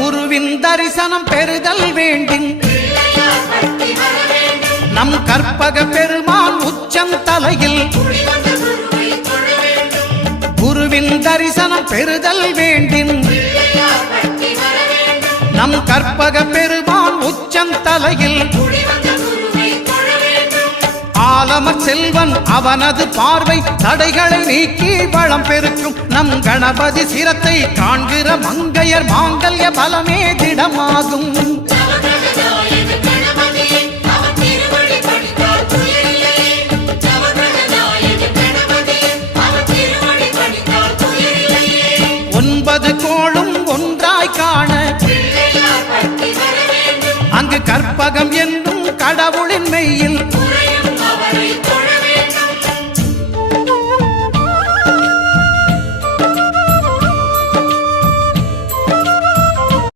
குருவின் தரிசனம் பெறுதல் வேண்டும். நம் கற்பக பெருமான் உச்சந்தலையில் குருவின் தரிசனம் பெறுதல் வேண்டும். நம் கற்பக பெருமான் உச்சந்தலையில் ஆலமர் செல்வன் அவனது பார்வை தடைகளை நீக்கி வளம் பெருக்கும். நம் கணபதி சிரத்தை காண்கிற மங்கையர் மாங்கல்ய பலமே திடமாகும். ஒன்பது கோளும் ஒன்றாய் காண அங்கு கற்பகம் என்று